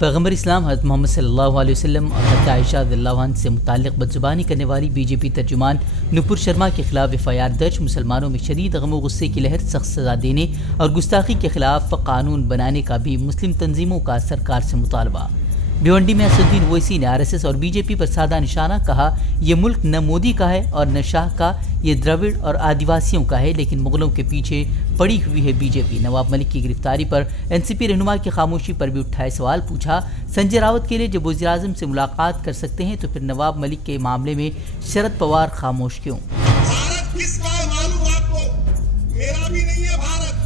پیغمبر اسلام حضرت محمد صلی اللہ علیہ وسلم اور حضرت عائشہ رضی اللہ عنہ سے متعلق بدزبانی کرنے والی بی جے پی ترجمان نپور شرما کے خلاف ایف آئی آر درج، مسلمانوں میں شدید غم و غصے کی لہر، سخت سزا دینے اور گستاخی کے خلاف قانون بنانے کا بھی مسلم تنظیموں کا سرکار سے مطالبہ۔ بھیونڈی میں اسد الدین اویسی نے آر ایس ایس اور بی جے پی پر سادہ نشانہ کہا، یہ ملک نہ مودی کا ہے اور نہ شاہ کا، یہ دراوڑ اور آدیواسیوں کا ہے، لیکن مغلوں کے پیچھے پڑی ہوئی ہے بی جے پی۔ نواب ملک کی گرفتاری پر این سی پی رہنما کی خاموشی پر بھی اٹھائے سوال، پوچھا سنجے راوت کے لیے جب وزیر اعظم سے ملاقات کر سکتے ہیں تو پھر نواب ملک کے معاملے میں شرد پوار خاموش کیوں؟ بھارت کس کا ہے معلوم آپ کو؟ میرا بھی نہیں ہے بھارت،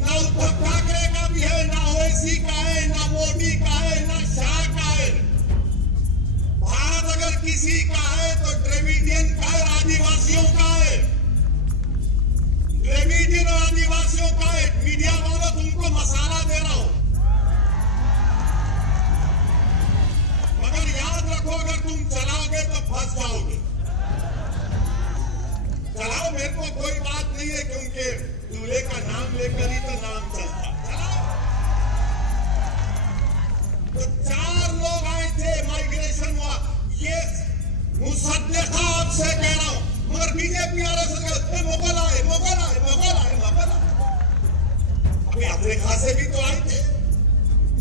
نہ ادھو ٹھاکرے کا بھی ہے، نہ اویسی کا ہے، نہ مودی کا ہے، نہ شاہ کا ہے۔ بھارت اگر کسی کا ہے تو ڈریویڈین کا ہے، آدیواسیوں کا ہے، ڈریویڈین اور آدیواسیوں کا ہے۔ میڈیا والوں تم کو مسالہ دے رہا ہوں، مگر یاد رکھو اگر تم چلاؤ گے تو پھنس جاؤ گے۔ چلاؤ، میرے کو کوئی بات نہیں ہے، کیونکہ دولہے کا نام لے کر ہی تو نام چلتا۔ چلاؤ۔ تو 4 لوگ آئے تھے، مائیگریشن ہوا، یہ مصدقہ آپ سے کہہ رہا ہوں، مگر بی جے پی والے سے کہتے ہیں مغل آئے، مغل آئے، مغل آئے، مغل آئے۔ ابھی افریقہ سے بھی تو آئے تھے،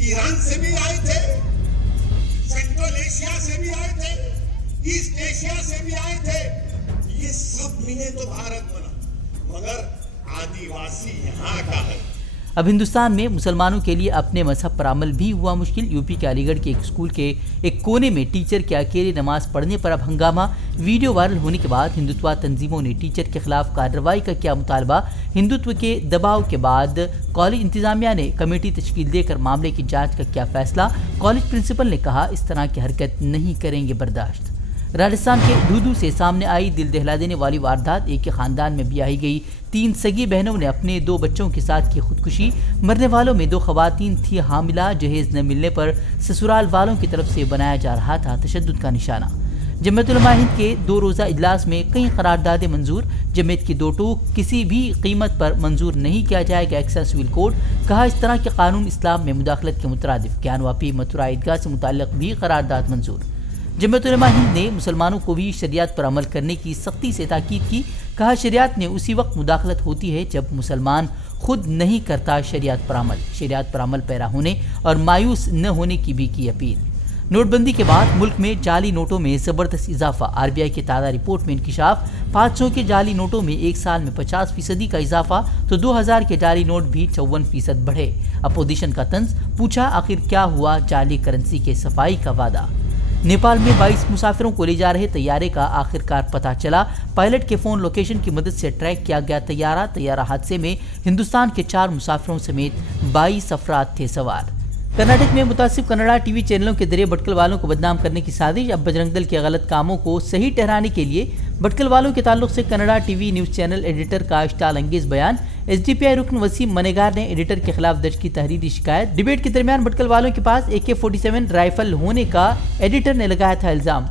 ایران سے بھی آئے تھے، سینٹرل ایشیا سے بھی آئے تھے، ایسٹ ایشیا سے بھی آئے تھے، یہ سب ملے تو بھارت بنا، مگر آدیواسی یہاں کا ہے۔ اب ہندوستان میں مسلمانوں کے لیے اپنے مذہب پر عمل بھی ہوا مشکل۔ یو پی کے علی گڑھ کے ایک اسکول کے ایک کونے میں ٹیچر کے اکیلے نماز پڑھنے پر اب ہنگامہ۔ ویڈیو وائرل ہونے کے بعد ہندوتوا تنظیموں نے ٹیچر کے خلاف کارروائی کا کیا مطالبہ۔ ہندوتو کے دباؤ کے بعد کالج انتظامیہ نے کمیٹی تشکیل دے کر معاملے کی جانچ کا کیا فیصلہ۔ کالج پرنسپل نے کہا، اس طرح کی حرکت نہیں کریں گے برداشت۔ راجستھان کے دھودو سے سامنے آئی دل دہلا دینے والی واردات، ایک کے خاندان میں بیاہی گئی 3 سگی بہنوں نے اپنے 2 بچوں کے ساتھ کی خودکشی۔ مرنے والوں میں 2 خواتین تھی حاملہ، جہیز نہ ملنے پر سسرال والوں کی طرف سے بنایا جا رہا تھا تشدد کا نشانہ۔ جمعیت علماء ہند کے 2 روزہ اجلاس میں کئی قراردادیں منظور۔ جمعیت کی 2 ٹوک، کسی بھی قیمت پر منظور نہیں کیا جائے گا ایکسائز سول کوڈ، کہا اس طرح کے قانون اسلام میں مداخلت کے مترادف۔ گیان واپی متھرا عیدگاہ سے متعلق بھی قرارداد منظور۔ جمعیت علماء ہند نے مسلمانوں کو بھی شریعت پر عمل کرنے کی سختی سے تاکید کی، کہا شریعت میں اسی وقت مداخلت ہوتی ہے جب مسلمان خود نہیں کرتا شریعت پر عمل۔ شریعت پر عمل پیرا ہونے اور مایوس نہ ہونے کی بھی کی اپیل۔ نوٹ بندی کے بعد ملک میں جعلی نوٹوں میں زبردست اضافہ، آر بی آئی کی تازہ رپورٹ میں انکشاف۔ 500 کے جعلی نوٹوں میں ایک سال میں 50% کا اضافہ تو 2000 کے جعلی نوٹ بھی 54% بڑھے۔ اپوزیشن کا طنز، پوچھا آخر کیا ہوا جعلی کرنسی کے صفائی کا وعدہ۔ نیپال میں 22 مسافروں کو لے جا رہے طیارے کا آخرکار پتہ چلا، پائلٹ کے فون لوکیشن کی مدد سے ٹریک کیا گیا طیارہ حادثے میں ہندوستان کے 4 مسافروں سمیت 22 افراد تھے سوار۔ کرناٹک میں متعصب کنڑا ٹی وی چینلوں کے ذریعے بھٹکل والوں کو بدنام کرنے کی سازش۔ اب بجرنگ دل کے غلط کاموں کو صحیح ٹھہرانے کے لیے بھٹکل والوں کے تعلق سے Kannada T V news channel editor کا اشتعال انگیز بیان۔ ایس ڈی پی آئی رکن وسیم منیگار نے ایڈیٹر کے خلاف درج کی تحریری شکایت۔ ڈیبیٹ کے درمیان بھٹکل والوں کے پاس AK-47 رائفل ہونے کا ایڈیٹر نے لگایا تھا الزام۔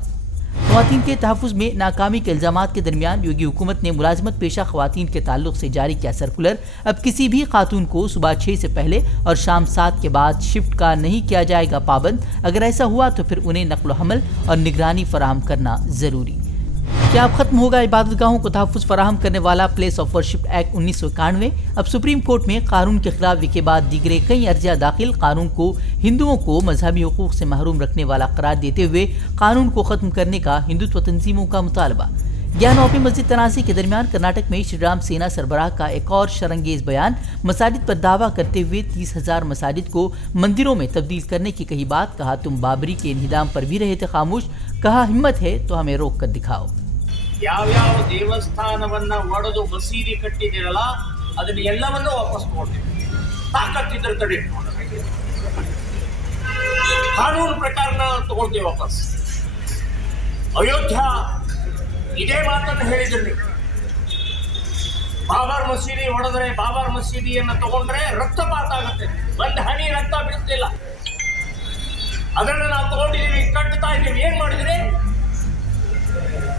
خواتین کے تحفظ میں ناکامی کے الزامات کے درمیان یوگی حکومت نے ملازمت پیشہ خواتین کے تعلق سے جاری کیا سرکولر۔ اب کسی بھی خاتون کو صبح 6 سے پہلے اور شام 7 کے بعد شفٹ کا نہیں کیا جائے گا پابند، اگر ایسا ہوا تو پھر انہیں نقل و حمل اور نگرانی فراہم کرنا ضروری۔ کیا اب ختم ہوگا عبادت گاہوں کو تحفظ فراہم کرنے والا پلیس آف ورشپ ایکٹ 1991؟ اب سپریم کورٹ میں قانون کے خلاف کے بعد دیگرے کئی عرضیہ داخل۔ قانون کو ہندوؤں کو مذہبی حقوق سے محروم رکھنے والا قرار دیتے ہوئے قانون کو ختم کرنے کا ہندوتو تنظیموں کا مطالبہ۔ گیان واپی مسجد تنازع کے درمیان کرناٹک میں شری رام سینا سربراہ کا ایک اور شرانگیز بیان۔ مساجد پر دعویٰ کرتے ہوئے 30,000 مساجد کو مندروں میں تبدیل کرنے کی کہی بات، کہا تم بابری کے انہدام پر بھی رہے تھے خاموش، کہا ہمت ہے تو ہمیں روک کر دکھاؤ۔ ಯಾವ್ಯಾವ ದೇವಸ್ಥಾನವನ್ನ ಒಡೆದು ಮಸೀದಿ ಕಟ್ಟಿದಿರಲ್ಲ ಅದನ್ನ ಎಲ್ಲವನ್ನೂ ವಾಪಸ್ ಕೊಡ್ತೀವಿ, ತಾಕತ್ತಿದ್ರೆ ತಡೆ, ಕಾನೂನು ಪ್ರಕಾರ ತಗೊಳ್ತೀವಿ ವಾಪಸ್। ಅಯೋಧ್ಯ ಇದೇ ಮಾತನ್ನು ಹೇಳಿದ್ರು ನೀವು, ಬಾಬರ್ ಮಸೀದಿ ಹೊಡೆದ್ರೆ, ಬಾಬರ್ ಮಸೀದಿಯನ್ನು ತಗೊಂಡ್ರೆ ರಕ್ತಪಾತ ಆಗುತ್ತೆ, ಒಂದು ಹನಿ ರಕ್ತ ಬೀಳ್ತಿಲ್ಲ, ಅದನ್ನು ನಾವು ತಗೊಂಡಿದ್ದೀವಿ, ಕಟ್ತಾ ಇದ್ದೀವಿ, ಏನ್ ಮಾಡಿದ್ರಿ?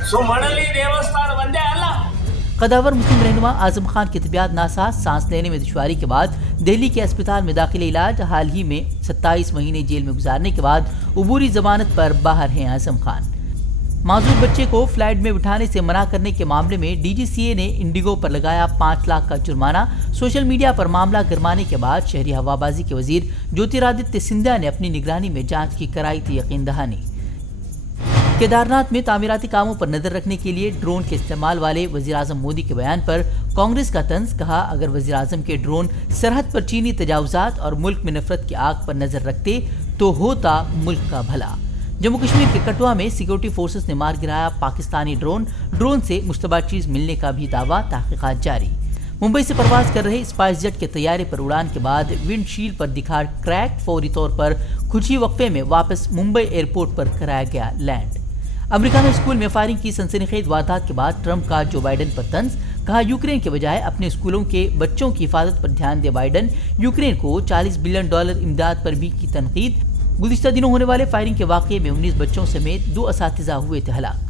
ಸೊ ಮಣಲಿ ದೇವಸ್ಥಾನ ಒಂದೇ ಅಲ್ಲ, قداور مسلم رہنما اعظم خان کی طبیعت ناساز، سانس لینے میں دشواری کے بعد دہلی کے اسپتال میں داخل علاج، حال ہی میں 27 مہینے جیل میں گزارنے کے بعد عبوری ضمانت پر باہر ہیں اعظم خان۔ معذور بچے کو فلائٹ میں بٹھانے سے منع کرنے کے معاملے میں ڈی جی سی اے نے انڈیگو پر لگایا 5 لاکھ کا جرمانہ۔ سوشل میڈیا پر معاملہ گرمانے کے بعد شہری ہوابازی کے وزیر جیوترادتیہ سندھیا نے اپنی نگرانی میں جانچ کی کرائی تھی یقین دہانی۔ کیدارناتھ میں تعمیراتی کاموں پر نظر رکھنے کے لیے ڈرون کے استعمال والے وزیراعظم مودی کے بیان پر کانگریس کا طنز، کہا اگر وزیراعظم کے ڈرون سرحد پر چینی تجاوزات اور ملک میں نفرت کی آگ پر نظر رکھتے تو ہوتا ملک کا بھلا۔ جموں کشمیر کے کٹھوعہ میں سیکورٹی فورسز نے مار گرایا پاکستانی ڈرون سے مشتبہ چیز ملنے کا بھی دعویٰ، تحقیقات جاری۔ ممبئی سے پرواز کر رہے اسپائس جیٹ کے طیارے پر اڑان کے بعد ونڈ شیلڈ پر دکھا کریک، فوری طور پر کچھ ہی وقفے میں واپس ممبئی ایئرپورٹ پر کرایا گیا لینڈ۔ امریکہ میں اسکول میں فائرنگ کی سنسنی خیز واردات کے بعد ٹرمپ کا جو بائیڈن پر طنز، کہا یوکرین کے بجائے اپنے اسکولوں کے بچوں کی حفاظت پر دھیان دے بائیڈن۔ یوکرین کو $40 بلین امداد پر بھی کی تنقید۔ گزشتہ دنوں ہونے والے فائرنگ کے واقعے میں 19 بچوں سمیت 2 اساتذہ ہوئے تھے ہلاک۔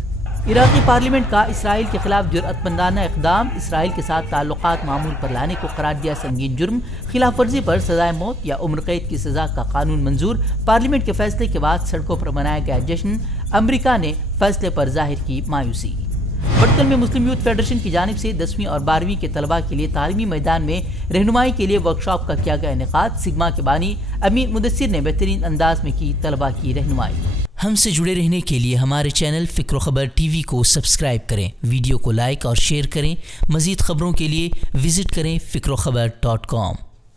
عراقی پارلیمنٹ کا اسرائیل کے خلاف جرأت مندانہ اقدام، اسرائیل کے ساتھ تعلقات معمول پر لانے کو قرار دیا سنگین جرم، خلاف ورزی پر سزائے موت یا عمر قید کی سزا کا قانون منظور۔ پارلیمنٹ کے فیصلے کے بعد سڑکوں پر منایا گیا جشن، امریکہ نے فیصلے پر ظاہر کی مایوسی۔ بٹکل میں مسلم یوتھ فیڈریشن کی جانب سے 10ویں اور 12ویں کے طلباء کے لیے تعلیمی میدان میں رہنمائی کے لیے ورکشاپ کا کیا گیا انعقاد، سگما کے بانی امین مدثر نے بہترین انداز میں کی طلباء کی رہنمائی۔ ہم سے جڑے رہنے کے لیے ہمارے چینل فکر و خبر ٹی وی کو سبسکرائب کریں، ویڈیو کو لائک اور شیئر کریں۔ مزید خبروں کے لیے وزٹ کریں فکروخبر.com۔